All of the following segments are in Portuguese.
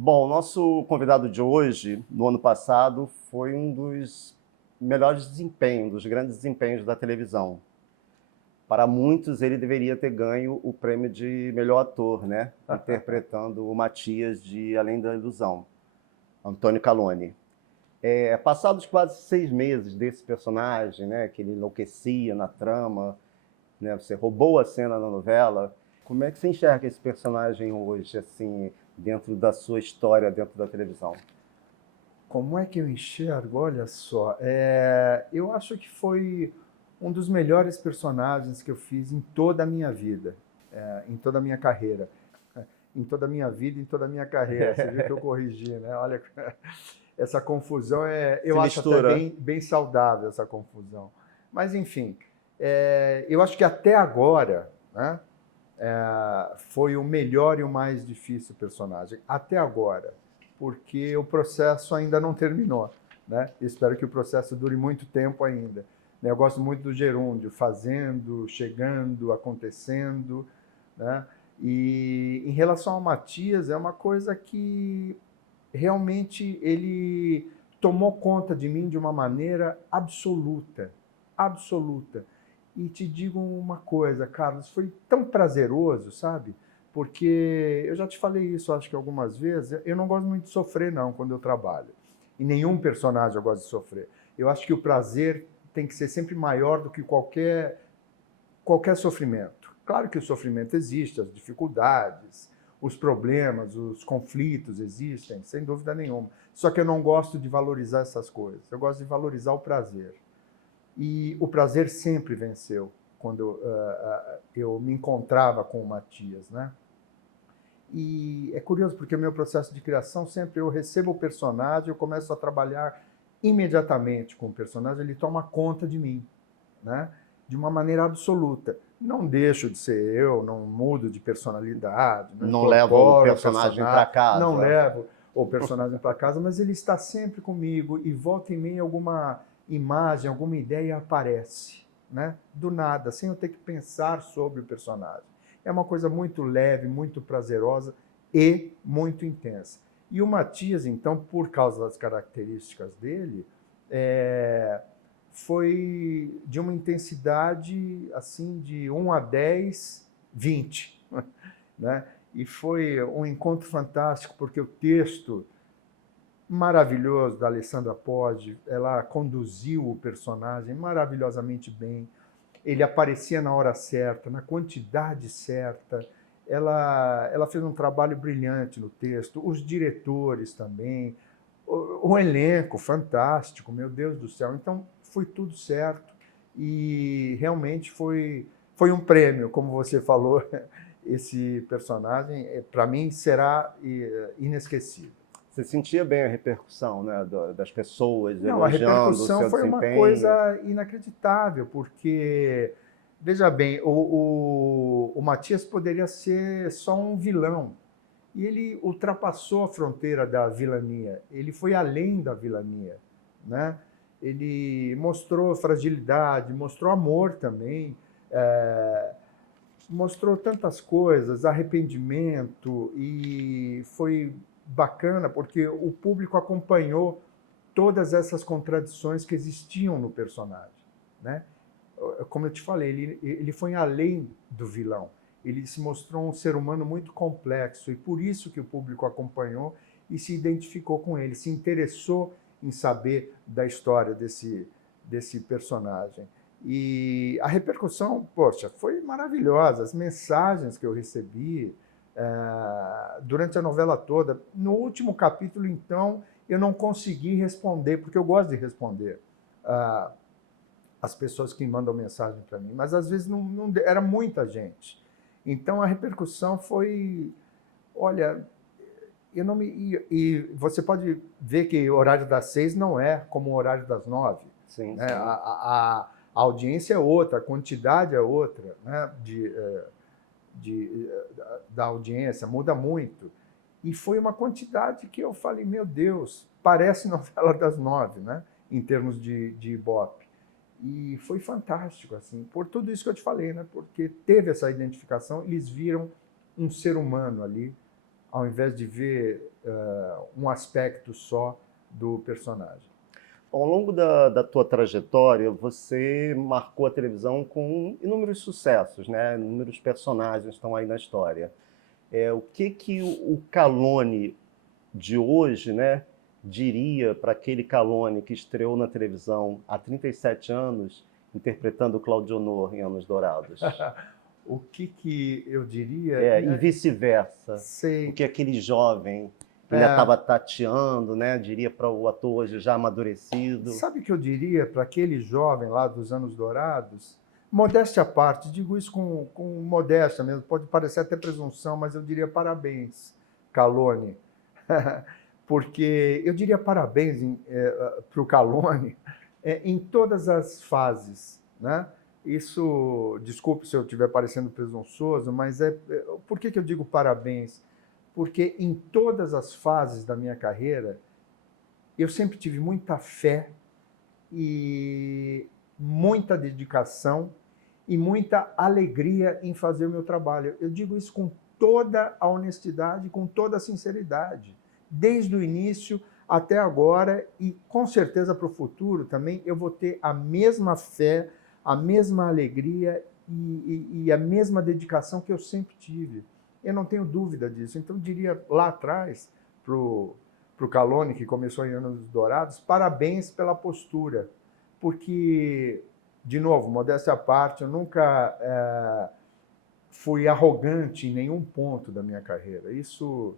Bom, nosso convidado de hoje, no ano passado, foi um dos melhores desempenhos, dos grandes desempenhos da televisão. Para muitos, ele deveria ter ganho o prêmio de melhor ator, né? Interpretando o Matias de Além da Ilusão, Antônio Caloni. Passados quase 6 meses desse personagem, né, que ele enlouquecia na trama, né, você roubou a cena na novela. Como é que você enxerga esse personagem hoje, assim, dentro da sua história, dentro da televisão? Como é que eu enxergo? Olha só, eu acho que foi um dos melhores personagens que eu fiz em toda a minha vida, em toda a minha carreira. Em toda a minha vida, em toda a minha carreira. Você viu que eu corrigi, né? Olha, essa confusão Se eu acho até mistura. bem saudável essa confusão. Mas enfim, eu acho que até agora, né, foi o melhor e o mais difícil personagem. Até agora, porque o processo ainda não terminou, né? Espero que o processo dure muito tempo ainda. Eu gosto muito do gerúndio, fazendo, chegando, acontecendo, né? E em relação ao Matias, é uma coisa que realmente ele tomou conta de mim de uma maneira absoluta, absoluta. E te digo uma coisa, Carlos, foi tão prazeroso, sabe? Porque eu já te falei isso, acho que algumas vezes, eu não gosto muito de sofrer, não, quando eu trabalho. E nenhum personagem eu gosto de sofrer. Eu acho que o prazer tem que ser sempre maior do que qualquer sofrimento. Claro que o sofrimento existe, as dificuldades, os problemas, os conflitos existem, sem dúvida nenhuma. Só que eu não gosto de valorizar essas coisas. Eu gosto de valorizar o prazer. E o prazer sempre venceu quando eu me encontrava com o Matias, né? E é curioso porque o meu processo de criação sempre eu recebo o personagem, eu começo a trabalhar imediatamente com o personagem, ele toma conta de mim, né? De uma maneira absoluta. Não deixo de ser eu, não mudo de personalidade, não Não leva o incorporo o personagem para personagem, não casa. levo o personagem para casa, mas ele está sempre comigo e volta em mim alguma imagem, alguma ideia aparece, né? Do nada, sem eu ter que pensar sobre o personagem. É uma coisa muito leve, muito prazerosa e muito intensa. E o Matias, então, por causa das características dele, foi de uma intensidade assim de 1 a 10, 20. Né? E foi um encontro fantástico, porque o texto maravilhoso da Alessandra Poggi, ela conduziu o personagem maravilhosamente bem. Ele aparecia na hora certa, na quantidade certa. Ela fez um trabalho brilhante no texto, os diretores também, o elenco fantástico, meu Deus do céu. Então, foi tudo certo e realmente foi um prêmio, como você falou, esse personagem, para mim, será inesquecível. Você sentia bem a repercussão, né, das pessoas Não, a elogiando o repercussão seu foi uma desempenho? coisa inacreditável, porque, veja bem, o Matias poderia ser só um vilão, e ele ultrapassou a fronteira da vilania, ele foi além da vilania, né? Ele mostrou fragilidade, mostrou amor também, é, mostrou tantas coisas, arrependimento, e foi bacana porque o público acompanhou todas essas contradições que existiam no personagem, né? Como eu te falei, ele foi além do vilão. Ele se mostrou um ser humano muito complexo e por isso que o público acompanhou e se identificou com ele, se interessou em saber da história desse personagem. E a repercussão, poxa, foi maravilhosa. As mensagens que eu recebi durante a novela toda. No último capítulo, então, eu não consegui responder, porque eu gosto de responder as pessoas que mandam mensagem para mim, mas às vezes não era muita gente. Então a repercussão foi, olha, eu não me e você pode ver que o horário das 6 não é como o horário das 9, Sim, né? sim. A audiência é outra, a quantidade é outra, né? Da audiência muda muito. E foi uma quantidade que eu falei, meu Deus, parece novela das 9, né? Em termos de Ibope. E foi fantástico, assim, por tudo isso que eu te falei, né? Porque teve essa identificação, eles viram um ser humano ali ao invés de ver um aspecto só do personagem. Ao longo da tua trajetória, você marcou a televisão com inúmeros sucessos, né? Inúmeros personagens estão aí na história. O que o Calone de hoje, né, diria para aquele Calone que estreou na televisão há 37 anos, interpretando Claudio Honor em Anos Dourados? O que eu diria... E vice-versa. Sei. O que aquele jovem que ainda estava tateando, né, diria para o ator hoje já amadurecido? Sabe o que eu diria para aquele jovem lá dos Anos Dourados? Modéstia à parte, digo isso com modéstia mesmo, pode parecer até presunção, mas eu diria parabéns, Calone. Porque eu diria parabéns para o Calone em todas as fases, né? Isso, desculpe se eu estiver parecendo presunçoso, mas por que eu digo parabéns? Porque em todas as fases da minha carreira, eu sempre tive muita fé e muita dedicação e muita alegria em fazer o meu trabalho. Eu digo isso com toda a honestidade, com toda a sinceridade. Desde o início até agora e com certeza para o futuro também eu vou ter a mesma fé, a mesma alegria e a mesma dedicação que eu sempre tive. Eu não tenho dúvida disso. Então, eu diria lá atrás, para o Calone, que começou em Anos Dourados, parabéns pela postura. Porque, de novo, modéstia à parte, eu nunca fui arrogante em nenhum ponto da minha carreira. Isso,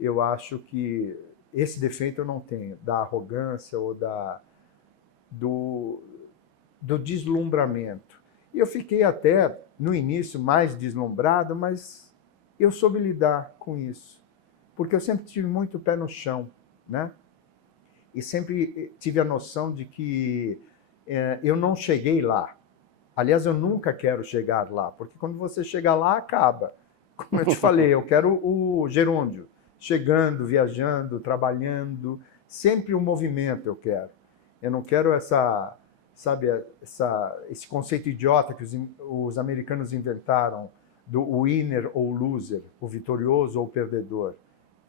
eu acho que esse defeito eu não tenho, da arrogância ou do deslumbramento. E eu fiquei até, no início, mais deslumbrado, mas eu soube lidar com isso, porque eu sempre tive muito pé no chão, né? E sempre tive a noção de que eu não cheguei lá. Aliás, eu nunca quero chegar lá, porque quando você chega lá, acaba. Como eu te falei, eu quero o gerúndio, chegando, viajando, trabalhando, sempre o movimento eu quero. Eu não quero esse conceito idiota que os americanos inventaram, do winner ou loser, o vitorioso ou o perdedor.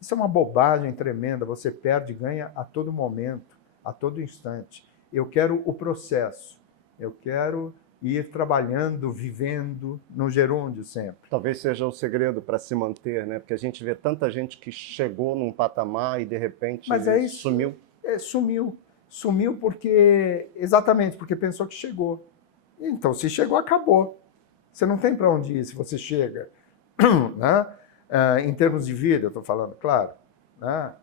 Isso é uma bobagem tremenda, você perde e ganha a todo momento, a todo instante. Eu quero o processo, eu quero ir trabalhando, vivendo no gerúndio sempre. Talvez seja o segredo para se manter, né? Porque a gente vê tanta gente que chegou num patamar e de repente sumiu. Sumiu exatamente porque pensou que chegou. Então, se chegou, acabou. Você não tem para onde ir se você chega. Né? Em termos de vida, eu estou falando, claro. Né?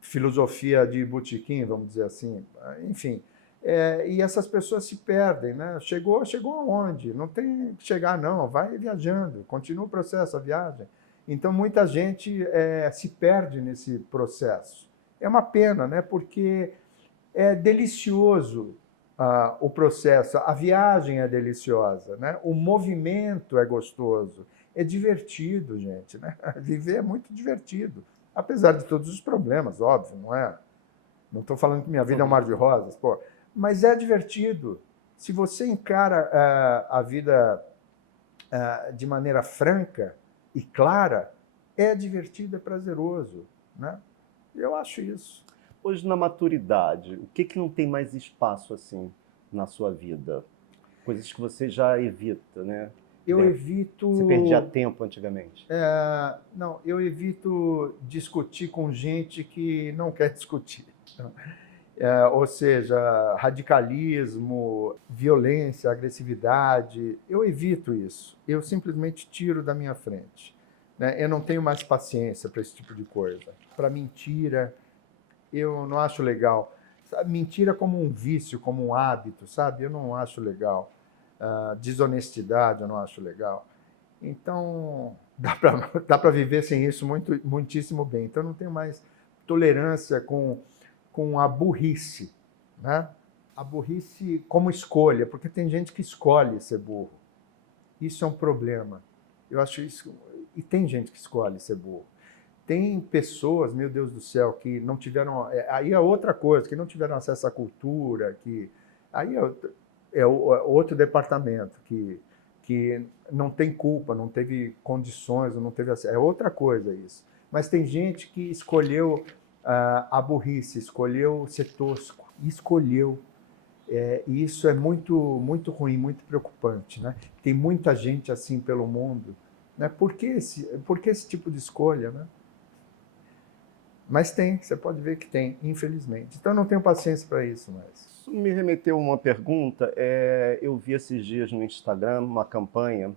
Filosofia de botequim, vamos dizer assim. Enfim. E essas pessoas se perdem. Né? Chegou aonde? Não tem que chegar, não. Vai viajando. Continua o processo, a viagem. Então, muita gente se perde nesse processo. É uma pena, né? Porque é delicioso o processo, a viagem é deliciosa, né? O movimento é gostoso, é divertido, gente, né? Viver é muito divertido, apesar de todos os problemas, óbvio, não é? Não estou falando que minha vida é um mar de rosas, pô, mas é divertido. Se você encara a vida de maneira franca e clara, é divertido, é prazeroso, né? Eu acho isso. Hoje, na maturidade, o que não tem mais espaço assim na sua vida? Coisas que você já evita, né? Eu evito... Você perdia tempo antigamente. Não, eu evito discutir com gente que não quer discutir. Ou seja, radicalismo, violência, agressividade, eu evito isso. Eu simplesmente tiro da minha frente. Né? Eu não tenho mais paciência para esse tipo de coisa. Para mentira, eu não acho legal. Mentira como um vício, como um hábito, sabe? Eu não acho legal. Desonestidade, eu não acho legal. Então, dá para viver sem isso muitíssimo bem. Então, eu não tenho mais tolerância com a burrice, né? A burrice como escolha, porque tem gente que escolhe ser burro. Isso é um problema. Eu acho isso... E tem gente que escolhe ser burro. Tem pessoas, meu Deus do céu, que não tiveram... Aí é outra coisa, que não tiveram acesso à cultura, que... Aí é outro departamento, que que não tem culpa, não teve condições, não teve... É outra coisa isso. Mas tem gente que escolheu a burrice, escolheu ser tosco, escolheu. E isso é muito, muito ruim, muito preocupante, né? Tem muita gente assim pelo mundo, né? Por que esse tipo de escolha, né? Mas tem, você pode ver que tem, infelizmente. Então eu não tenho paciência para isso mais. Isso me remeteu a uma pergunta. Eu vi esses dias no Instagram uma campanha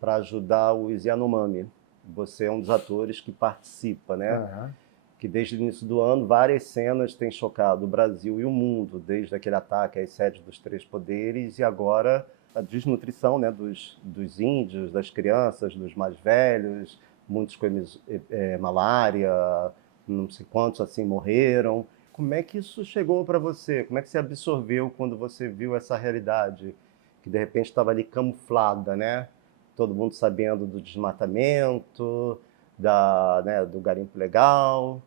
para ajudar os Yanomami. Você é um dos atores que participa, né? Aham. Que desde o início do ano várias cenas têm chocado o Brasil e o mundo, desde aquele ataque às sedes dos três poderes e agora a desnutrição, né, dos índios, das crianças, dos mais velhos, muitos com malária, não sei quantos assim morreram. Como é que isso chegou para você? Como é que você absorveu quando você viu essa realidade que de repente estava ali camuflada, né? Todo mundo sabendo do desmatamento, né, do garimpo legal.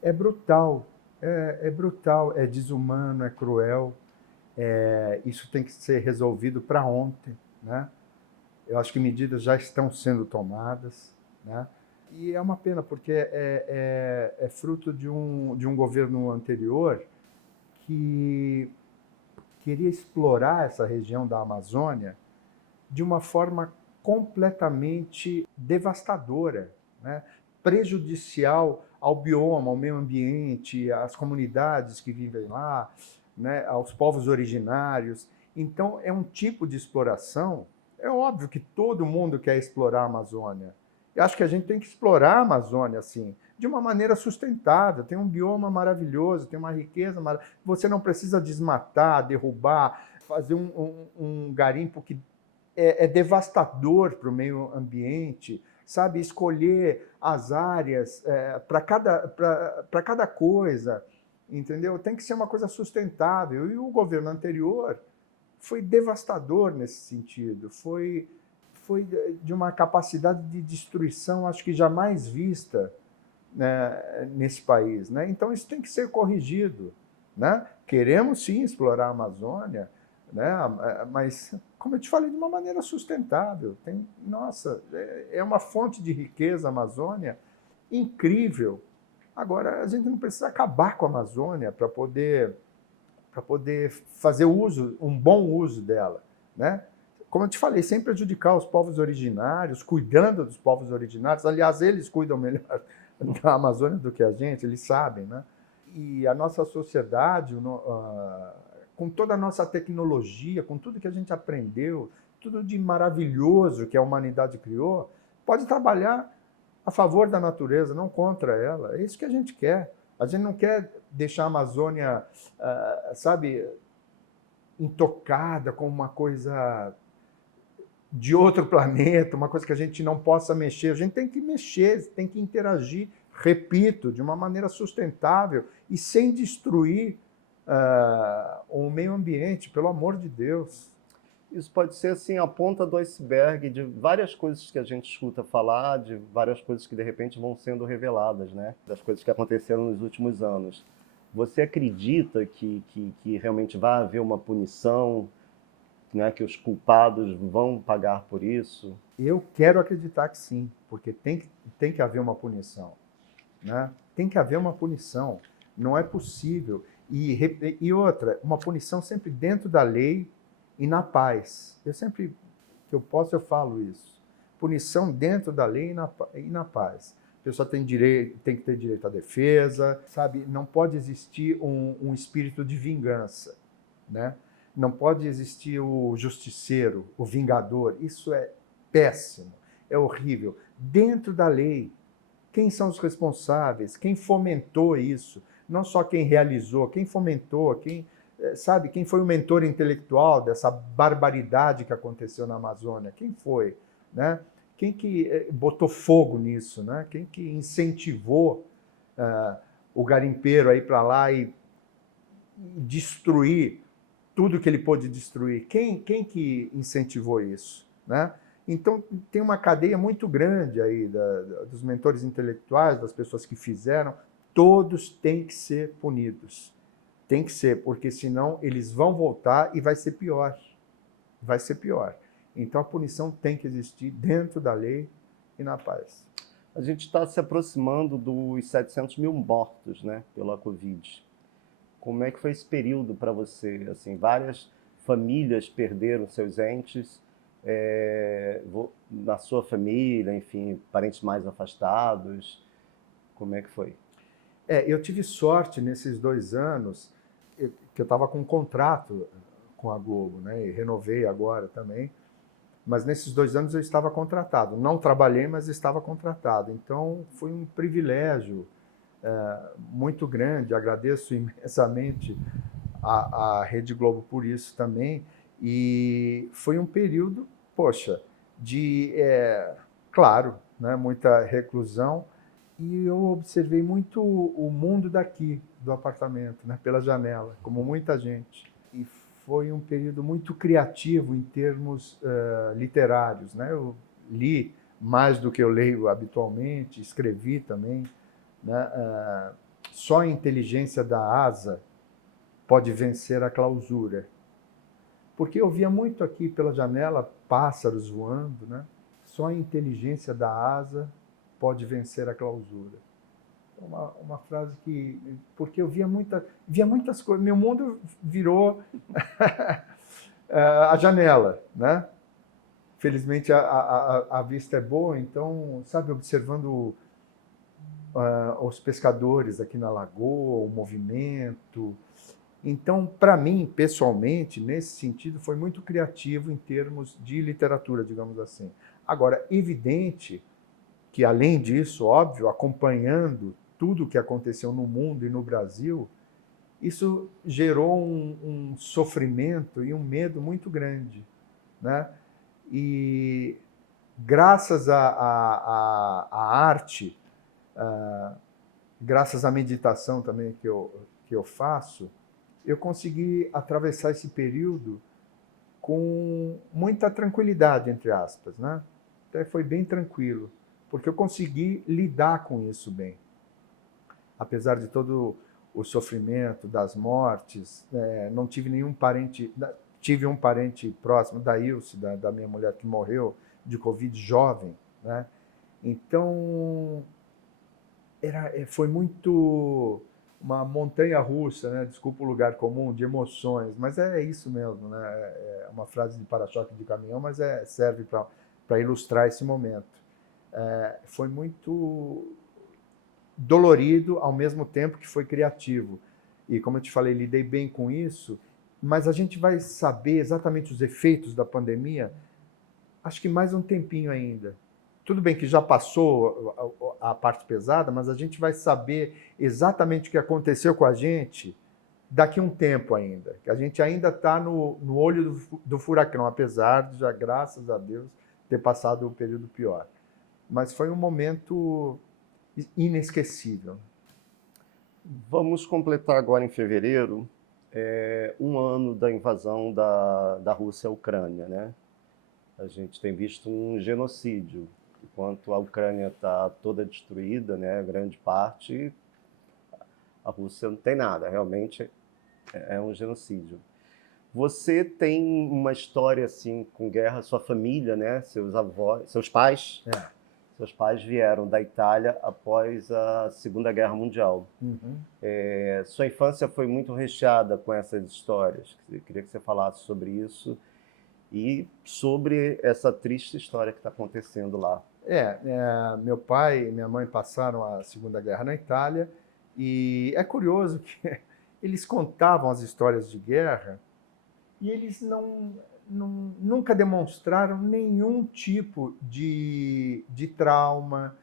É brutal, é brutal, é desumano, é cruel. Isso tem que ser resolvido para ontem, né? Eu acho que medidas já estão sendo tomadas, né? E é uma pena, porque é fruto de um governo anterior que queria explorar essa região da Amazônia de uma forma completamente devastadora, né? Prejudicial ao bioma, ao meio ambiente, às comunidades que vivem lá, né? Aos povos originários. Então, é um tipo de exploração. É óbvio que todo mundo quer explorar a Amazônia. Eu acho que a gente tem que explorar a Amazônia assim, de uma maneira sustentável. Tem um bioma maravilhoso, tem uma riqueza maravilhosa. Você não precisa desmatar, derrubar, fazer um garimpo que é devastador para o meio ambiente, sabe? Escolher as áreas para cada coisa, entendeu? Tem que ser uma coisa sustentável. E o governo anterior foi devastador nesse sentido. Foi de uma capacidade de destruição, acho que jamais vista, né, nesse país, né? Então isso tem que ser corrigido, né? Queremos sim explorar a Amazônia, né? Mas, como eu te falei, de uma maneira sustentável. Nossa, é uma fonte de riqueza a Amazônia incrível. Agora, a gente não precisa acabar com a Amazônia para poder fazer um bom uso dela, né? Como eu te falei, sem prejudicar os povos originários, cuidando dos povos originários. Aliás, eles cuidam melhor da Amazônia do que a gente, eles sabem, né? E a nossa sociedade, com toda a nossa tecnologia, com tudo que a gente aprendeu, tudo de maravilhoso que a humanidade criou, pode trabalhar a favor da natureza, não contra ela. É isso que a gente quer. A gente não quer deixar a Amazônia, sabe, intocada como uma coisa de outro planeta, uma coisa que a gente não possa mexer. A gente tem que mexer, tem que interagir, repito, de uma maneira sustentável e sem destruir o meio ambiente, pelo amor de Deus. Isso pode ser assim a ponta do iceberg de várias coisas que a gente escuta falar, de várias coisas que de repente vão sendo reveladas, né? Das coisas que aconteceram nos últimos anos. Você acredita que realmente vai haver uma punição, né? Que os culpados vão pagar por isso? Eu quero acreditar que sim, porque tem que haver uma punição, né? Tem que haver uma punição. Não é possível. E outra, uma punição sempre dentro da lei e na paz. Eu sempre que eu posso, eu falo isso. Punição dentro da lei e na paz. A pessoa tem que ter direito à defesa, sabe? Não pode existir um espírito de vingança, né? Não pode existir o justiceiro, o vingador. Isso é péssimo, é horrível. Dentro da lei, quem são os responsáveis? Quem fomentou isso? Não só quem realizou, quem fomentou, sabe, quem foi o mentor intelectual dessa barbaridade que aconteceu na Amazônia? Quem foi, né? Quem que botou fogo nisso, né? Quem que incentivou o garimpeiro a ir para lá e destruir tudo que ele pôde destruir? Quem que incentivou isso, né? Então, tem uma cadeia muito grande aí dos mentores intelectuais, das pessoas que fizeram. Todos têm que ser punidos. Tem que ser, porque senão eles vão voltar e vai ser pior. Vai ser pior. Então a punição tem que existir dentro da lei e na paz. A gente está se aproximando dos 700 mil mortos, né, pela Covid. Como é que foi esse período para você? Assim, várias famílias perderam seus entes, na sua família, enfim, parentes mais afastados. Como é que foi? Eu tive sorte nesses 2 anos, que eu estava com um contrato com a Globo, né? E renovei agora também. Mas nesses 2 anos eu estava contratado. Não trabalhei, mas estava contratado. Então foi um privilégio muito grande. Agradeço imensamente a Rede Globo por isso também. E foi um período, poxa, claro, né, muita reclusão. E eu observei muito o mundo daqui, do apartamento, né, pela janela, como muita gente. E foi um período muito criativo em termos literários, né? Eu li mais do que eu leio habitualmente, escrevi também, né? Só a inteligência da asa pode vencer a clausura. Porque eu via muito aqui pela janela pássaros voando, né? Só a inteligência da asa pode vencer a clausura. Uma frase que... Porque eu via muitas coisas. Meu mundo virou a janela, né? Felizmente a vista é boa, então, sabe, observando os pescadores aqui na lagoa, o movimento. Então, para mim, pessoalmente, nesse sentido, foi muito criativo em termos de literatura, digamos assim. Agora, evidente que, além disso, óbvio, acompanhando tudo o que aconteceu no mundo e no Brasil, isso gerou um sofrimento e um medo muito grande, né? E graças à arte, graças à meditação também que eu faço, eu consegui atravessar esse período com muita tranquilidade, entre aspas, né? Até foi bem tranquilo, porque eu consegui lidar com isso bem. Apesar de todo o sofrimento, das mortes, não tive nenhum parente... Tive um parente próximo, da Ilse, da minha mulher, que morreu de Covid jovem, né? Então, foi muito uma montanha-russa, né? Desculpa o lugar comum, de emoções, mas é isso mesmo, né? É uma frase de para-choque de caminhão, mas serve para ilustrar esse momento. Foi muito dolorido, ao mesmo tempo que foi criativo. E, como eu te falei, lidei bem com isso, mas a gente vai saber exatamente os efeitos da pandemia, acho que mais um tempinho ainda. Tudo bem que já passou a parte pesada, mas a gente vai saber exatamente o que aconteceu com a gente daqui a um tempo ainda. Que a gente ainda está no olho do furacão, apesar de já, graças a Deus, ter passado o período pior. Mas foi um momento inesquecível. Vamos completar agora em fevereiro 1 ano da invasão da Rússia à Ucrânia, né? A gente tem visto um genocídio. Enquanto a Ucrânia está toda destruída, né, grande parte, a Rússia não tem nada, realmente é um genocídio. Você tem uma história assim com guerra, sua família, né, seus avós, seus pais vieram da Itália após a Segunda Guerra Mundial. Uhum. Sua infância foi muito recheada com essas histórias. Eu queria que você falasse sobre isso e sobre essa triste história que está acontecendo lá. Meu pai e minha mãe passaram a Segunda Guerra na Itália, e é curioso que eles contavam as histórias de guerra e eles nunca demonstraram nenhum tipo de trauma.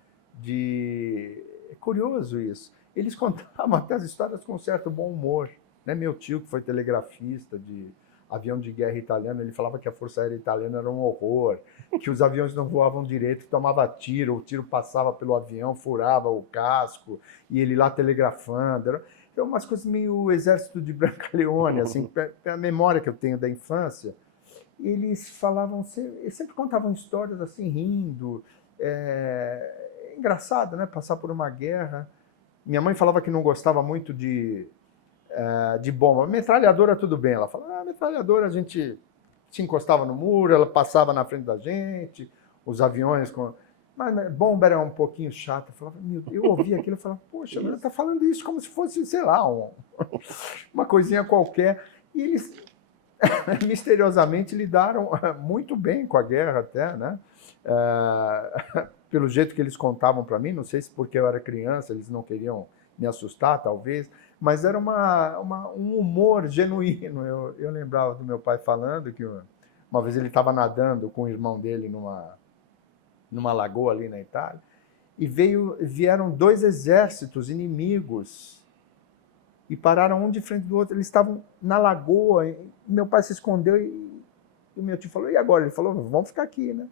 É curioso isso. Eles contavam até as histórias com um certo bom humor, né? Meu tio, que foi telegrafista de avião de guerra italiano, ele falava que a Força Aérea Italiana era um horror, que os aviões não voavam direito, que tomava tiro, o tiro passava pelo avião, furava o casco, e ele lá telegrafando. Então, umas coisas meio Exército de Brancaleone, assim, a memória que eu tenho da infância. Eles falavam, eles sempre contavam histórias assim, rindo. É engraçado, né? Passar por uma guerra. Minha mãe falava que não gostava muito de bomba. Metralhadora, tudo bem. Ela fala, metralhadora a gente se encostava no muro, ela passava na frente da gente, os aviões com... Mas bomba era um pouquinho chato. Eu ouvia aquilo e falava, poxa, ela está falando isso como se fosse, sei lá, uma coisinha qualquer. E eles misteriosamente lidaram muito bem com a guerra até, né? Pelo jeito que eles contavam para mim, não sei se porque eu era criança, eles não queriam me assustar, talvez, mas era um humor genuíno. Eu lembrava do meu pai falando que uma vez ele estava nadando com o irmão dele numa lagoa ali na Itália, e vieram 2 exércitos inimigos e pararam um de frente do outro. Eles estavam na lagoa, e meu pai se escondeu e o meu tio falou, e agora? Ele falou, vamos ficar aqui, né?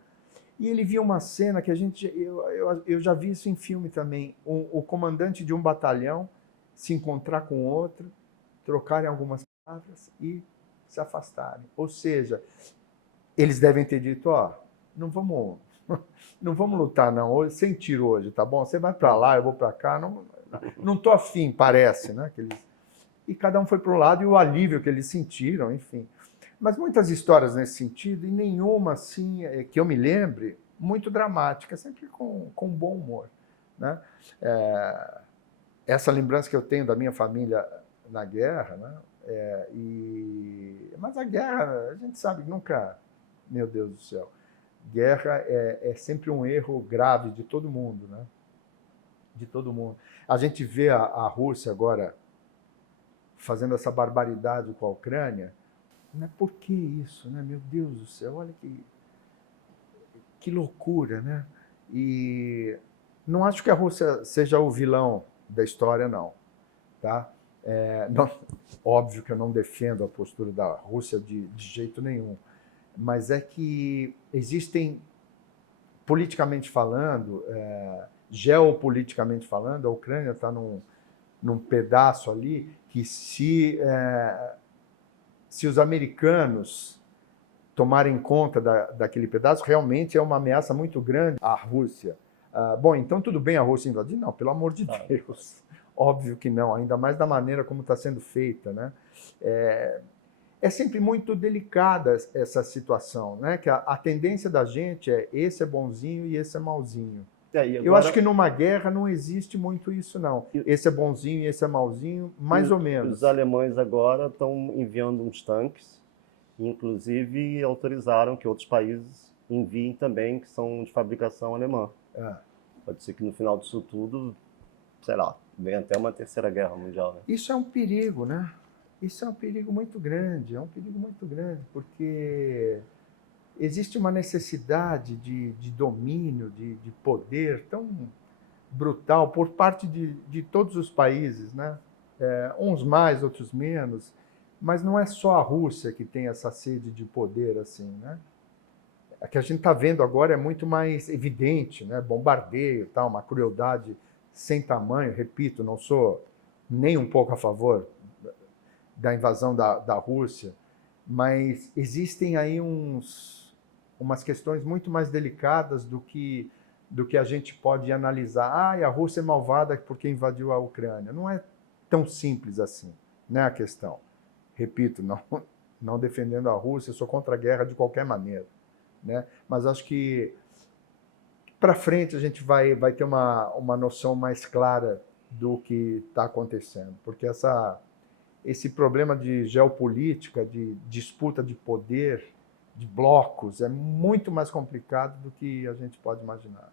E ele viu uma cena que eu já vi isso em filme também, o comandante de um batalhão se encontrar com outro, trocarem algumas palavras e se afastarem. Ou seja, eles devem ter dito, não vamos lutar não, sem tiro hoje, tá bom? Você vai para lá, eu vou para cá, não tô afim, parece, né? E cada um foi para um lado, e o alívio que eles sentiram, enfim. Mas muitas histórias nesse sentido, e nenhuma, assim, que eu me lembre, muito dramática, sempre com bom humor, né? Essa lembrança que eu tenho da minha família na guerra, né? Mas a guerra, a gente sabe que nunca, meu Deus do céu, guerra é sempre um erro grave de todo mundo, né? De todo mundo. A gente vê a Rússia agora fazendo essa barbaridade com a Ucrânia. Mas por que isso, né? Meu Deus do céu, olha que loucura, né? E não acho que a Rússia seja o vilão da história, não. Tá? Óbvio que eu não defendo a postura da Rússia de jeito nenhum, mas é que existem, politicamente falando, geopoliticamente falando, a Ucrânia está num pedaço ali que se os americanos tomarem conta daquele pedaço, realmente é uma ameaça muito grande à Rússia. Bom, então tudo bem a Rússia invadir? Não, pelo amor de Deus. Óbvio que não, ainda mais da maneira como está sendo feita, né? É sempre muito delicada essa situação, né? Que a tendência da gente esse é bonzinho e esse é malzinho. Eu acho que numa guerra não existe muito isso, não. Esse é bonzinho e esse é malzinho, mais ou menos. Os alemães agora estão enviando uns tanques, inclusive autorizaram que outros países enviem também, que são de fabricação alemã. Pode ser que no final disso tudo, sei lá, venha até uma terceira guerra mundial, né? Isso é um perigo, né? Isso é um perigo muito grande, porque existe uma necessidade de domínio, de poder tão brutal por parte de todos os países, né? Uns mais, outros menos, mas não é só a Rússia que tem essa sede de poder assim, né? A que a gente está vendo agora é muito mais evidente, né? Bombardeio, tal, uma crueldade sem tamanho. Repito, não sou nem um pouco a favor da invasão da Rússia, mas existem aí umas questões muito mais delicadas do que a gente pode analisar. A Rússia é malvada porque invadiu a Ucrânia. Não é tão simples assim, né, a questão. Repito, não defendendo a Rússia, sou contra a guerra de qualquer maneira, né? Mas acho que para frente a gente vai ter uma noção mais clara do que está acontecendo, porque esse problema de geopolítica, de disputa de poder, de blocos, é muito mais complicado do que a gente pode imaginar.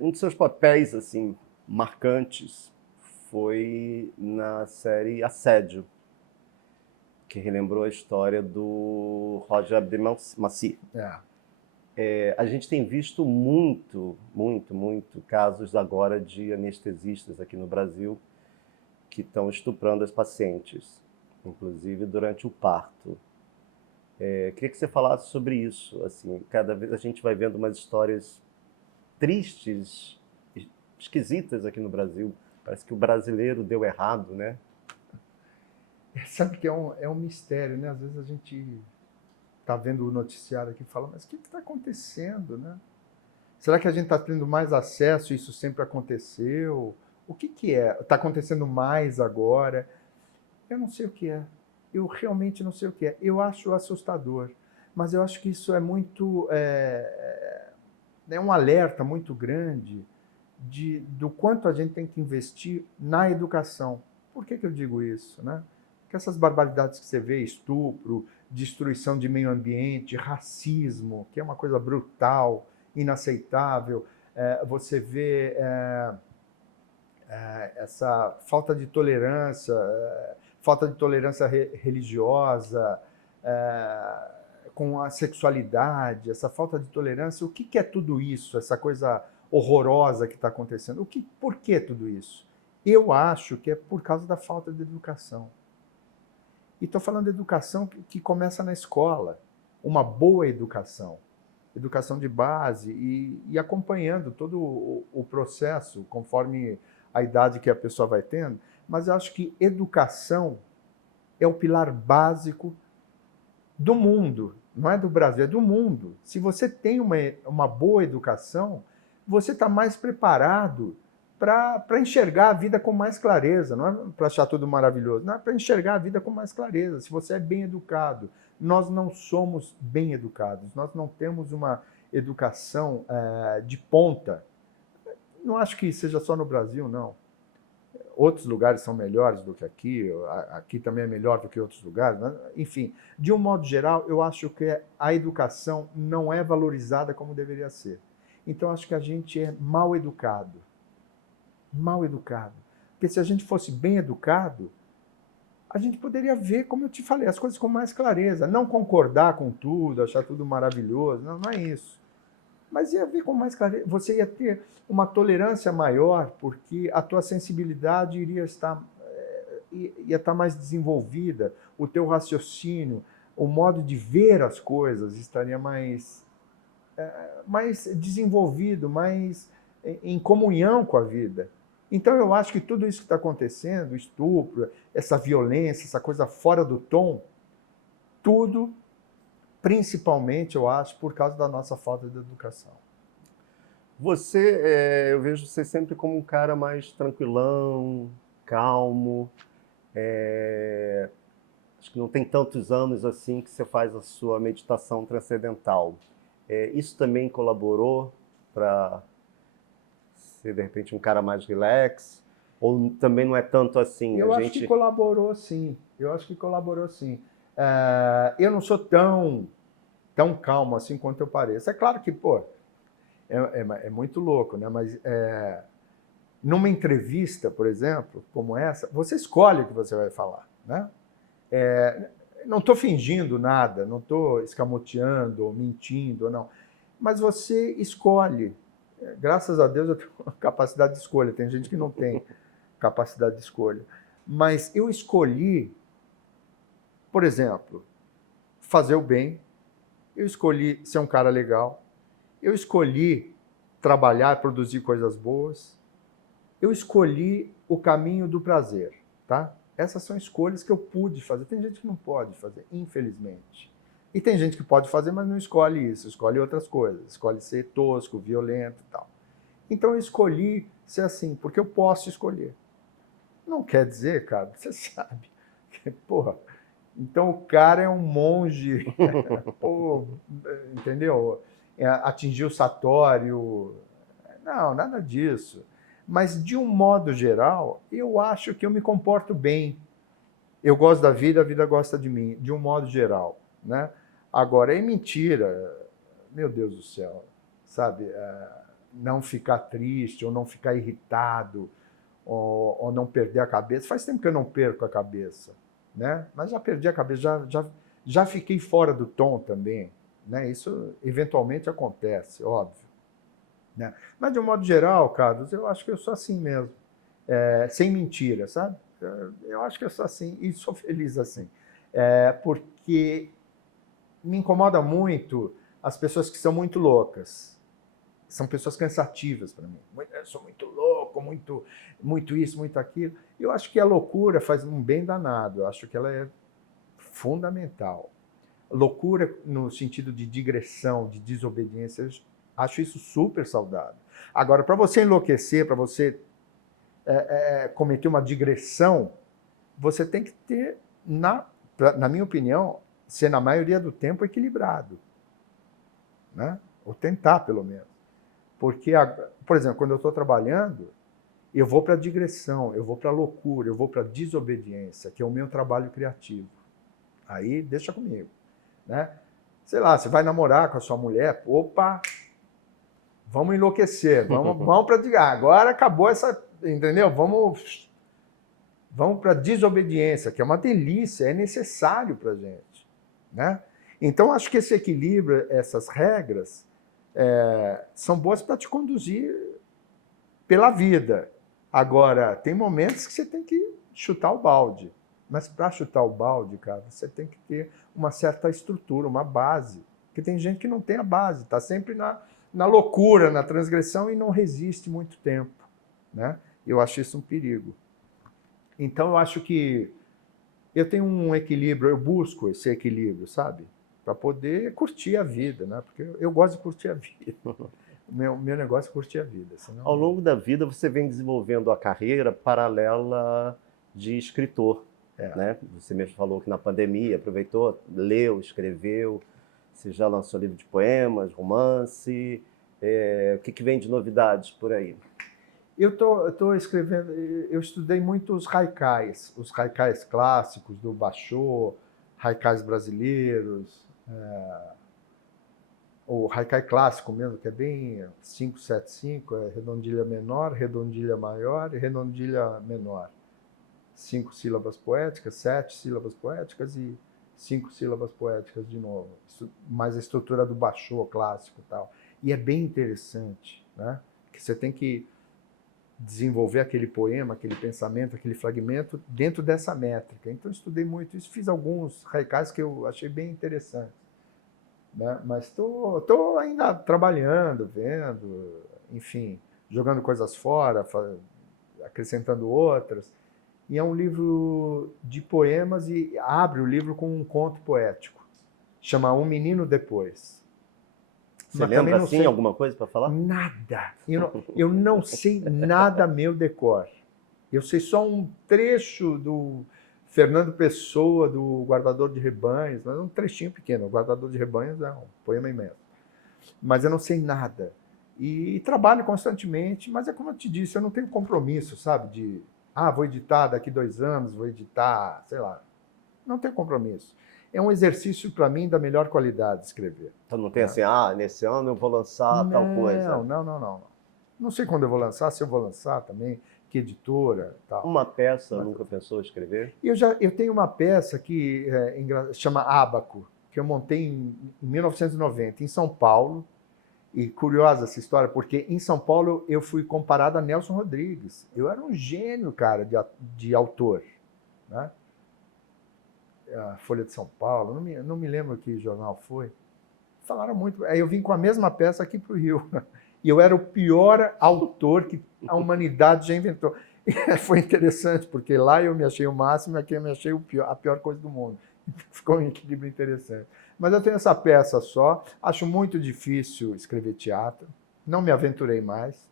Um dos seus papéis assim marcantes foi na série Assédio, que relembrou a história do Roger Abdelmaci. A gente tem visto muito casos agora de anestesistas aqui no Brasil que estão estuprando as pacientes, inclusive durante o parto. Queria que você falasse sobre isso. Assim, cada vez a gente vai vendo umas histórias tristes, esquisitas aqui no Brasil. Parece que o brasileiro deu errado, né? Sabe que é um mistério, né? Às vezes a gente está vendo o noticiário aqui e fala, mas o que está acontecendo, né? Será que a gente está tendo mais acesso? Isso sempre aconteceu? O que é? Está acontecendo mais agora? Eu não sei o que é. Eu realmente não sei o que é. Eu acho assustador, mas eu acho que isso é muito... é um alerta muito grande do quanto a gente tem que investir na educação. Por que eu digo isso, né? Porque essas barbaridades que você vê, estupro, destruição de meio ambiente, racismo, que é uma coisa brutal, inaceitável, você vê essa falta de tolerância religiosa, com a sexualidade, essa falta de tolerância. O que é tudo isso, essa coisa horrorosa que está acontecendo? Por que tudo isso? Eu acho que é por causa da falta de educação. E estou falando de educação que começa na escola, uma boa educação de base e acompanhando todo o processo conforme a idade que a pessoa vai tendo. Mas eu acho que educação é o pilar básico do mundo, não é do Brasil, é do mundo. Se você tem uma boa educação, você está mais preparado para enxergar a vida com mais clareza, não é para achar tudo maravilhoso, não é para enxergar a vida com mais clareza. Se você é bem educado, nós não somos bem educados, nós não temos uma educação de ponta. Não acho que seja só no Brasil, não. Outros lugares são melhores do que aqui também é melhor do que outros lugares, né? Enfim, de um modo geral, eu acho que a educação não é valorizada como deveria ser. Então, acho que a gente é mal educado. Mal educado. Porque se a gente fosse bem educado, a gente poderia ver, como eu te falei, as coisas com mais clareza. Não concordar com tudo, achar tudo maravilhoso, não é isso. Mas ia ver com mais clareza. Você ia ter uma tolerância maior, porque a tua sensibilidade ia estar mais desenvolvida, o teu raciocínio, o modo de ver as coisas estaria mais desenvolvido, mais em comunhão com a vida. Então eu acho que tudo isso que está acontecendo, o estupro, essa violência, essa coisa fora do tom, tudo, principalmente, eu acho, por causa da nossa falta de educação. Eu vejo você sempre como um cara mais tranquilão, calmo. Acho que não tem tantos anos assim que você faz a sua meditação transcendental. Isso também colaborou para ser, de repente, um cara mais relax? Ou também não é tanto assim? Eu acho que colaborou, sim. Eu não sou tão calmo assim quanto eu pareço. É claro que, é muito louco, né? Mas numa entrevista, por exemplo, como essa, você escolhe o que você vai falar, né? Não estou fingindo nada, não estou escamoteando ou mentindo, não. Mas você escolhe. Graças a Deus eu tenho uma capacidade de escolha. Tem gente que não tem capacidade de escolha. Mas eu escolhi, por exemplo, fazer o bem. Eu escolhi ser um cara legal. Eu escolhi trabalhar, produzir coisas boas. Eu escolhi o caminho do prazer, tá? Essas são escolhas que eu pude fazer. Tem gente que não pode fazer, infelizmente. E tem gente que pode fazer, mas não escolhe isso, escolhe outras coisas. Escolhe ser tosco, violento e tal. Então eu escolhi ser assim, porque eu posso escolher. Não quer dizer, cara, você sabe, que, então o cara é um monge, entendeu? Atingiu o satório. Não, nada disso. Mas, de um modo geral, eu acho que eu me comporto bem. Eu gosto da vida, a vida gosta de mim, de um modo geral, né? Agora, é mentira, meu Deus do céu, sabe? Não ficar triste, ou não ficar irritado, ou não perder a cabeça. Faz tempo que eu não perco a cabeça, né? Mas já perdi a cabeça, já fiquei fora do tom também, né? Isso eventualmente acontece, óbvio, né? Mas, de um modo geral, Carlos, eu acho que eu sou assim mesmo, sem mentira, sabe? Eu acho que eu sou assim e sou feliz assim, porque me incomoda muito as pessoas que são muito loucas. São pessoas cansativas para mim. Eu sou muito louco, muito isso, muito aquilo. Eu acho que a loucura faz um bem danado. Eu acho que ela é fundamental. Loucura no sentido de digressão, de desobediência, eu acho isso super saudável. Agora, para você enlouquecer, para você cometer uma digressão, você tem que ter na minha opinião, ser na maioria do tempo equilibrado, né? Ou tentar, pelo menos. Porque, por exemplo, quando eu estou trabalhando, eu vou para a digressão, eu vou para a loucura, eu vou para a desobediência, que é o meu trabalho criativo. Aí, deixa comigo, né? Sei lá, você vai namorar com a sua mulher, opa, vamos enlouquecer, vamos para... Agora acabou essa... Entendeu? Vamos para a desobediência, que é uma delícia, é necessário para a gente, né? Então, acho que esse equilíbrio, essas regras, são boas para te conduzir pela vida. Agora, tem momentos que você tem que chutar o balde. Mas para chutar o balde, cara, você tem que ter uma certa estrutura, uma base. Porque tem gente que não tem a base, está sempre na loucura, na transgressão e não resiste muito tempo, né? Eu acho isso um perigo. Então, eu acho que eu tenho um equilíbrio, eu busco esse equilíbrio, sabe? Para poder curtir a vida, né? Porque eu gosto de curtir a vida. O meu negócio é curtir a vida. Senão... Ao longo da vida, você vem desenvolvendo a carreira paralela de escritor, né? Você mesmo falou que na pandemia aproveitou, leu, escreveu, você já lançou livro de poemas, romance. O que vem de novidades por aí? Eu tô escrevendo, eu estudei muito os haikais clássicos do Basho, haikais brasileiros, o haikai clássico mesmo, que é bem 5-7-5, é redondilha menor, redondilha maior e redondilha menor. 5 sílabas poéticas, 7 sílabas poéticas e 5 sílabas poéticas de novo. Mais a estrutura do Basho clássico e tal. E é bem interessante, né? Que você tem que desenvolver aquele poema, aquele pensamento, aquele fragmento dentro dessa métrica. Então, eu estudei muito isso, fiz alguns haikais que eu achei bem interessantes, né? Mas estou ainda trabalhando, vendo, enfim, jogando coisas fora, acrescentando outras. E é um livro de poemas e abre o livro com um conto poético. Chama Um Menino Depois. Você lembra assim alguma coisa para falar? Nada. Eu não sei nada meu decor. Eu sei só um trecho do Fernando Pessoa, do Guardador de Rebanhos, mas um trechinho pequeno. O Guardador de Rebanhos é um poema imenso. Mas eu não sei nada. E trabalho constantemente, mas é como eu te disse, eu não tenho compromisso, sabe? Vou editar daqui 2 anos, vou editar, sei lá. Não tenho compromisso. É um exercício, para mim, da melhor qualidade de escrever. Então não tem assim, nesse ano eu vou lançar tal coisa. Não. Não sei quando eu vou lançar, se eu vou lançar também, que editora tal. Uma peça, nunca pensou em escrever? Eu tenho uma peça que chama Ábaco, que eu montei em 1990, em São Paulo. E curiosa essa história, porque em São Paulo eu fui comparado a Nelson Rodrigues. Eu era um gênio, cara, de autor, né? A Folha de São Paulo, não me lembro que jornal foi. Falaram muito. Aí eu vim com a mesma peça aqui para o Rio. E eu era o pior autor que a humanidade já inventou. E foi interessante, porque lá eu me achei o máximo e aqui eu me achei a pior coisa do mundo. Ficou um equilíbrio interessante. Mas eu tenho essa peça só. Acho muito difícil escrever teatro. Não me aventurei mais.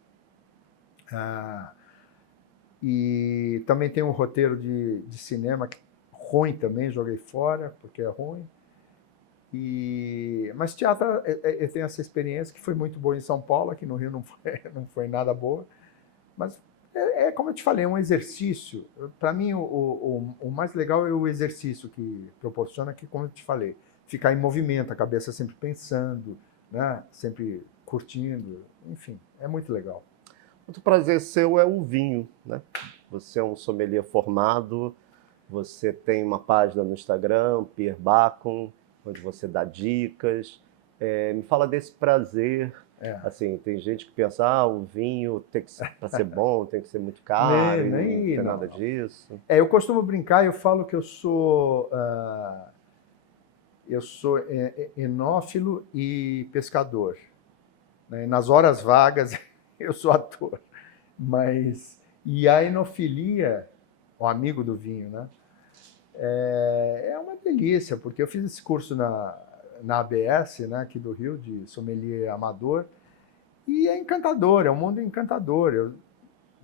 E também tem um roteiro de cinema ruim também, joguei fora, porque é ruim. Mas teatro, eu tenho essa experiência que foi muito boa em São Paulo, aqui no Rio não foi nada boa. Mas como eu te falei, é um exercício. Para mim, o mais legal é o exercício que proporciona, que, como eu te falei, ficar em movimento, a cabeça sempre pensando, né? Sempre curtindo, enfim, é muito legal. Outro prazer seu é o vinho, né? Você é um sommelier formado, você tem uma página no Instagram, Pierre Bacon, onde você dá dicas. Me fala desse prazer. Assim, tem gente que pensa, o vinho tem que ser, para ser bom, tem que ser muito caro, não tem nada disso. Eu costumo brincar, eu falo que eu sou enófilo e pescador, né? Nas horas vagas eu sou ator. E a enofilia, o amigo do vinho, né? É uma delícia, porque eu fiz esse curso na ABS, né, aqui do Rio, de sommelier amador, e é encantador, é um mundo encantador. Eu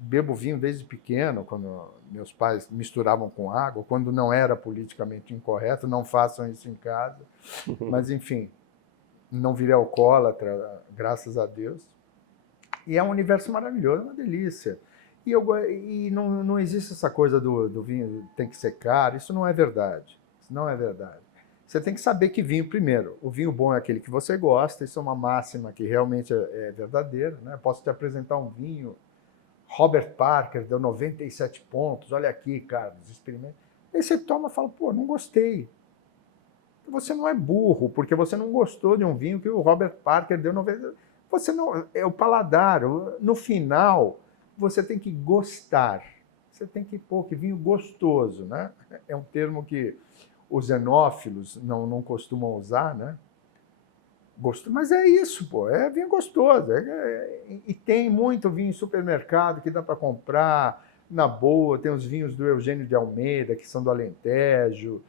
bebo vinho desde pequeno, quando meus pais misturavam com água, quando não era politicamente incorreto, não façam isso em casa. Mas, enfim, não virei alcoólatra, graças a Deus. E é um universo maravilhoso, é uma delícia. E não existe essa coisa do vinho tem que ser caro, isso não é verdade. Isso não é verdade. Você tem que saber que vinho, primeiro, o vinho bom é aquele que você gosta, isso é uma máxima que realmente é verdadeira, né? Posso te apresentar um vinho, Robert Parker deu 97 pontos, olha aqui, Carlos, experimenta. Aí você toma e fala, pô, não gostei. Você não é burro, porque você não gostou de um vinho que o Robert Parker deu 90. Você não, é o paladar. No final, você tem que gostar. Você tem que, pô, que vinho gostoso, né? É um termo que os enófilos não costumam usar, né? Mas é isso, pô, é vinho gostoso. E tem muito vinho em supermercado que dá para comprar na boa. Tem os vinhos do Eugênio de Almeida, que são do Alentejo,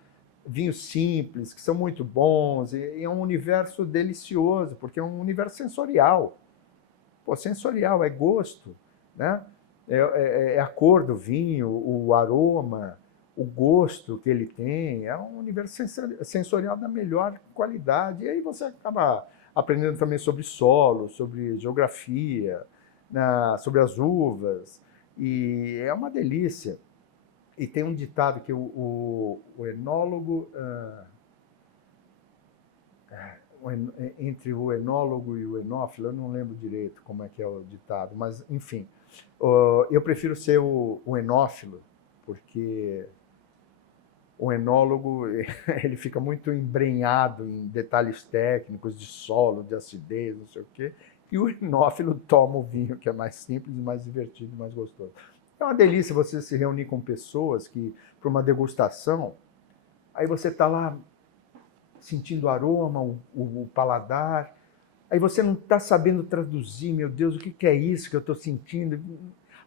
vinhos simples, que são muito bons. E é um universo delicioso, porque é um universo sensorial. Pô, sensorial, é gosto, né? É a cor do vinho, o aroma, o gosto que ele tem, é um universo sensorial da melhor qualidade. E aí você acaba aprendendo também sobre solo, sobre geografia, sobre as uvas, e é uma delícia. E tem um ditado que o enólogo, entre o enólogo e o enófilo, eu não lembro direito como é que é o ditado, mas enfim, eu prefiro ser o enófilo, porque o enólogo ele fica muito embrenhado em detalhes técnicos de solo, de acidez, não sei o quê, e o enófilo toma o vinho, que é mais simples, mais divertido, mais gostoso. É uma delícia você se reunir com pessoas que, para uma degustação, aí você está lá sentindo o aroma, o paladar, aí você não está sabendo traduzir, meu Deus, o que é isso que eu estou sentindo?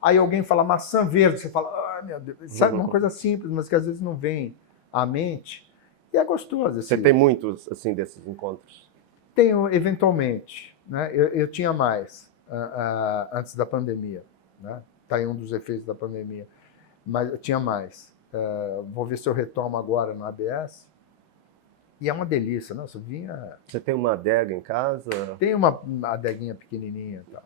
Aí alguém fala maçã verde, você fala, ah, meu Deus, sabe, uma coisa simples, mas que às vezes não vem à mente, e é gostoso. Você tem muitos, assim, desses encontros? Tenho, eventualmente, né? Eu tinha mais antes da pandemia, né? Está em um dos efeitos da pandemia, mas eu tinha mais. Vou ver se eu retomo agora no ABS. E é uma delícia, nossa, vinha... Você tem uma adega em casa? Tem uma adeguinha pequenininha e tal.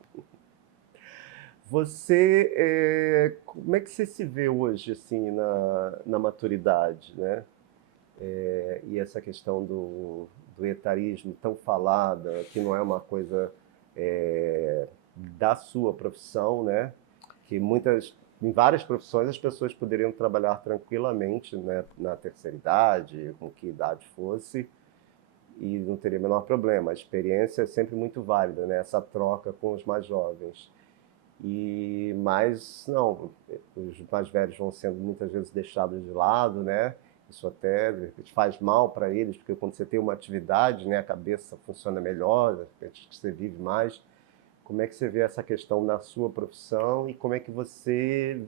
Você, como é que você se vê hoje, assim, na maturidade, né? E essa questão do etarismo tão falada, que não é uma coisa da sua profissão, né? Que em várias profissões as pessoas poderiam trabalhar tranquilamente, né, na terceira idade, com que idade fosse, e não teria o menor problema. A experiência é sempre muito válida, né, essa troca com os mais jovens. Mas não, os mais velhos vão sendo muitas vezes deixados de lado, né? Isso até de repente, faz mal para eles, porque quando você tem uma atividade, né, a cabeça funciona melhor, de repente você vive mais. Como é que você vê essa questão na sua profissão e como é que você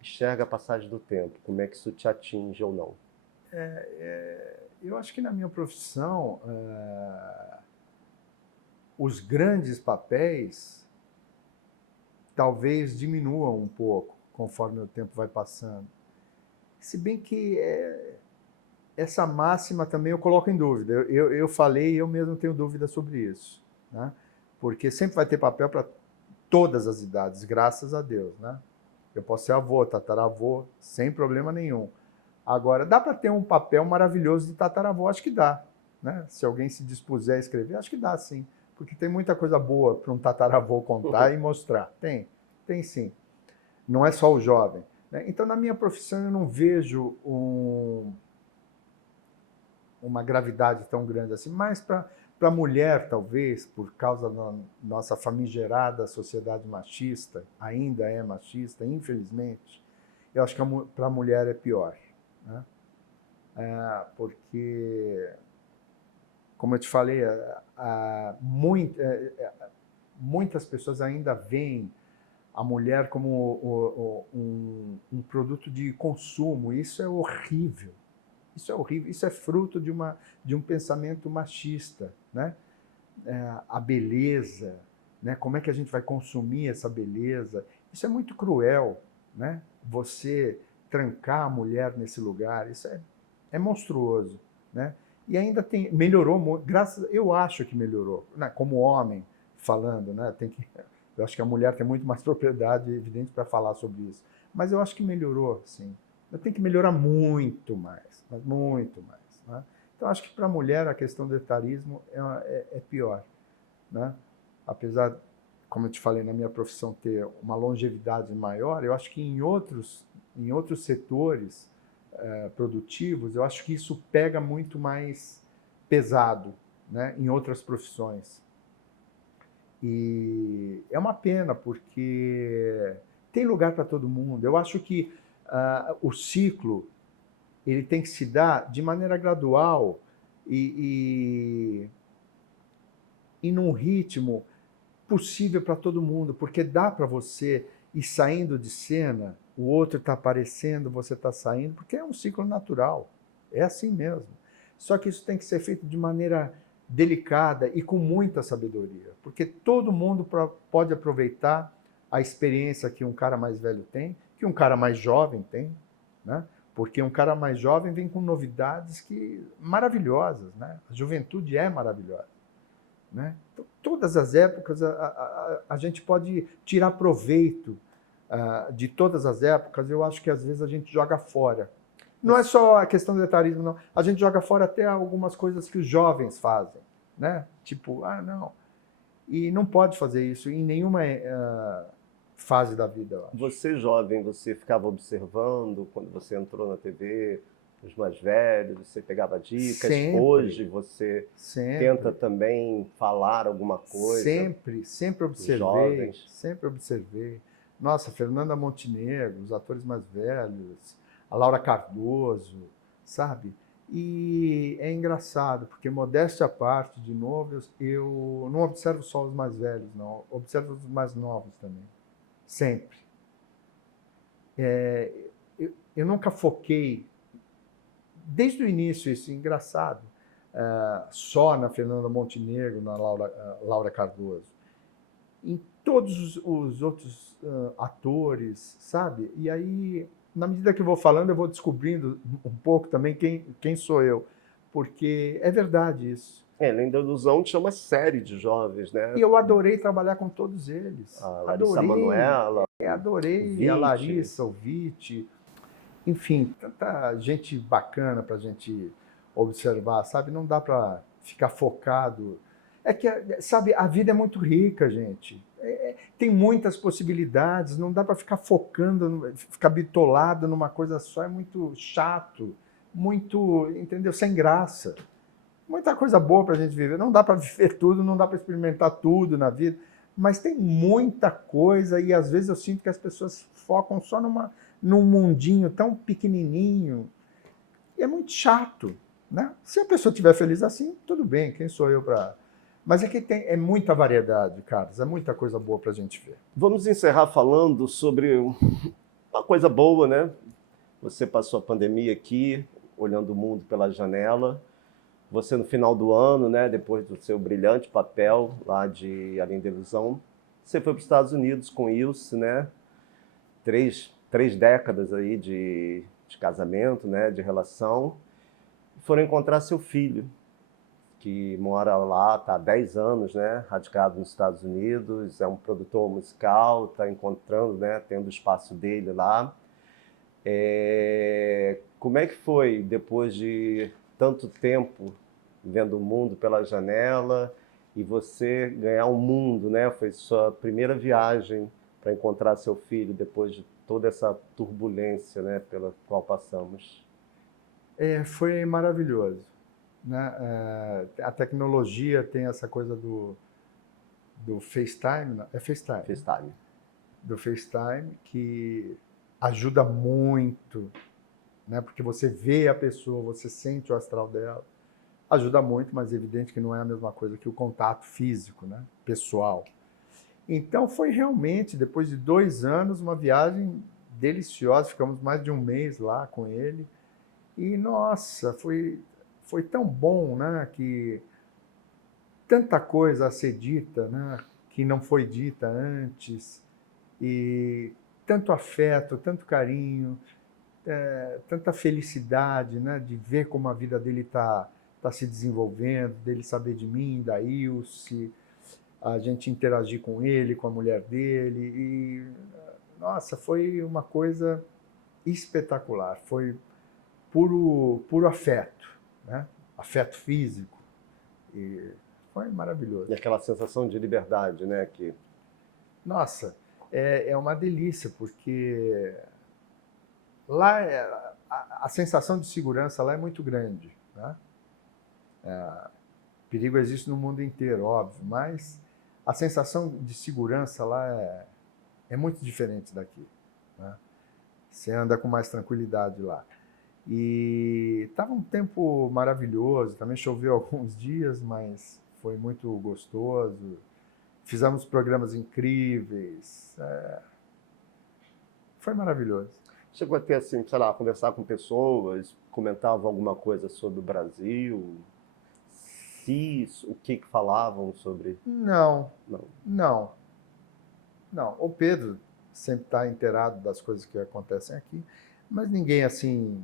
enxerga a passagem do tempo? Como é que isso te atinge ou não? Eu acho que na minha profissão, os grandes papéis talvez diminuam um pouco conforme o tempo vai passando. Se bem que essa máxima também eu coloco em dúvida. Eu falei e eu mesmo tenho dúvida sobre isso, né? Porque sempre vai ter papel para todas as idades, graças a Deus, né? Eu posso ser avô, tataravô, sem problema nenhum. Agora, dá para ter um papel maravilhoso de tataravô? Acho que dá, né? Se alguém se dispuser a escrever, acho que dá sim. Porque tem muita coisa boa para um tataravô contar e mostrar. Tem sim. Não é só o jovem, né? Então, na minha profissão, eu não vejo uma gravidade tão grande assim, mas para a mulher, talvez, por causa da nossa famigerada sociedade machista, ainda é machista, infelizmente, eu acho que para a mulher é pior, né? Porque, como eu te falei, muitas pessoas ainda veem a mulher como um produto de consumo. Isso é horrível. Isso é horrível. Isso é fruto de um pensamento machista, né? A beleza, né? Como é que a gente vai consumir essa beleza? Isso é muito cruel, né? Você trancar a mulher nesse lugar, isso é monstruoso, né? E ainda melhorou muito, eu acho que melhorou, né? Como homem falando, né? Eu acho que a mulher tem muito mais propriedade, evidente, para falar sobre isso. Mas eu acho que melhorou, sim. Eu tenho que melhorar muito mais, mas muito mais, né? Então, acho que para a mulher a questão do etarismo é pior, né? Apesar, como eu te falei, na minha profissão ter uma longevidade maior, eu acho que em outros setores produtivos, eu acho que isso pega muito mais pesado, né? Em outras profissões. E é uma pena, porque tem lugar para todo mundo. Eu acho que o ciclo ele tem que se dar de maneira gradual e num ritmo possível para todo mundo, porque dá para você ir saindo de cena, o outro está aparecendo, você está saindo, porque é um ciclo natural, é assim mesmo. Só que isso tem que ser feito de maneira delicada e com muita sabedoria, porque todo mundo pode aproveitar a experiência que um cara mais velho tem, que um cara mais jovem tem, né? Porque um cara mais jovem vem com novidades maravilhosas, né? A juventude é maravilhosa, né? Então, todas as épocas a gente pode tirar proveito de todas as épocas. Eu acho que às vezes a gente joga fora. Não é só a questão do etarismo, não. A gente joga fora até algumas coisas que os jovens fazem, né? Tipo, não. E não pode fazer isso em nenhuma fase da vida, eu acho. Você jovem, você ficava observando quando você entrou na TV, os mais velhos, você pegava dicas. Sempre. Hoje você tenta também falar alguma coisa. Sempre observei. Jovens. Sempre observei. Nossa, Fernanda Montenegro, os atores mais velhos, a Laura Cardoso, sabe? E é engraçado, porque modéstia à parte, de novo, eu não observo só os mais velhos, não. Observo os mais novos também. Sempre. Eu nunca foquei, desde o início, isso é engraçado, só na Fernanda Montenegro, na Laura Cardoso. Em todos os outros atores, sabe? E aí, na medida que eu vou falando, eu vou descobrindo um pouco também quem sou eu. Porque é verdade isso. Além da ilusão, tinha uma série de jovens, né? E eu adorei trabalhar com todos eles. A Larissa Manoela. Adorei a Larissa, o Vite. Enfim, tanta gente bacana para a gente observar, sabe? Não dá para ficar focado. É que, sabe, a vida é muito rica, gente. Tem muitas possibilidades, não dá para ficar focando, ficar bitolado numa coisa só, é muito chato, muito, entendeu? Sem graça. Muita coisa boa para a gente viver. Não dá para viver tudo, não dá para experimentar tudo na vida, mas tem muita coisa e às vezes eu sinto que as pessoas focam só num mundinho tão pequenininho. E é muito chato, né? Se a pessoa estiver feliz assim, tudo bem, quem sou eu para... Mas é que é muita variedade, Carlos, é muita coisa boa para a gente ver. Vamos encerrar falando sobre uma coisa boa, né? Você passou a pandemia aqui, olhando o mundo pela janela. Você, no final do ano, né, depois do seu brilhante papel lá de Além da Ilusão, você foi para os Estados Unidos com Ilse, né? Três décadas aí de casamento, né, de relação. Foram encontrar seu filho, que mora lá, está há 10 anos, né, radicado nos Estados Unidos, é um produtor musical, está encontrando, né, tendo o espaço dele lá. Como é que foi, depois de tanto tempo vendo o mundo pela janela, e você ganhar um mundo, né? Foi sua primeira viagem para encontrar seu filho depois de toda essa turbulência, né, pela qual passamos. Foi maravilhoso, né? A tecnologia tem essa coisa do FaceTime, não? É FaceTime. FaceTime. Do FaceTime, que ajuda muito, né? Porque você vê a pessoa, você sente o astral dela. Ajuda muito, mas é evidente que não é a mesma coisa que o contato físico, né? Pessoal. Então foi realmente, depois de 2 anos, uma viagem deliciosa. Ficamos mais de um mês lá com ele. E, nossa, foi tão bom, né? Que tanta coisa a ser dita, né? Que não foi dita antes. E tanto afeto, tanto carinho, tanta felicidade, né, de ver como a vida dele está se desenvolvendo, dele saber de mim, da Ilse, a gente interagir com ele, com a mulher dele. E, nossa, foi uma coisa espetacular. Foi puro afeto, né? Afeto físico. E foi maravilhoso. E aquela sensação de liberdade, né? Que... Nossa, é uma delícia, porque lá a sensação de segurança lá é muito grande, né? Perigo existe no mundo inteiro, óbvio, mas a sensação de segurança lá é muito diferente daqui, né? Você anda com mais tranquilidade lá. E estava um tempo maravilhoso, também choveu alguns dias, mas foi muito gostoso. Fizemos programas incríveis. Foi maravilhoso. Chegou a ter, assim, sei lá, conversar com pessoas, comentavam alguma coisa sobre o Brasil, o que falavam sobre... Não. Não. Não. Não. O Pedro sempre está inteirado das coisas que acontecem aqui, mas ninguém, assim,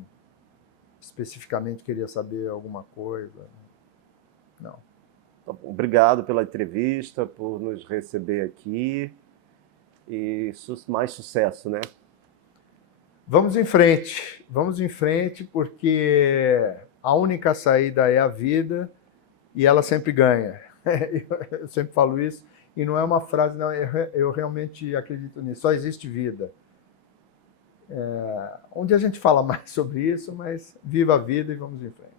especificamente queria saber alguma coisa. Não. Tá bom. Obrigado pela entrevista, por nos receber aqui e mais sucesso, né? Vamos em frente, porque a única saída é a vida e ela sempre ganha. Eu sempre falo isso, e não é uma frase, não, eu realmente acredito nisso, só existe vida. Um dia a gente fala mais sobre isso, mas viva a vida e vamos em frente.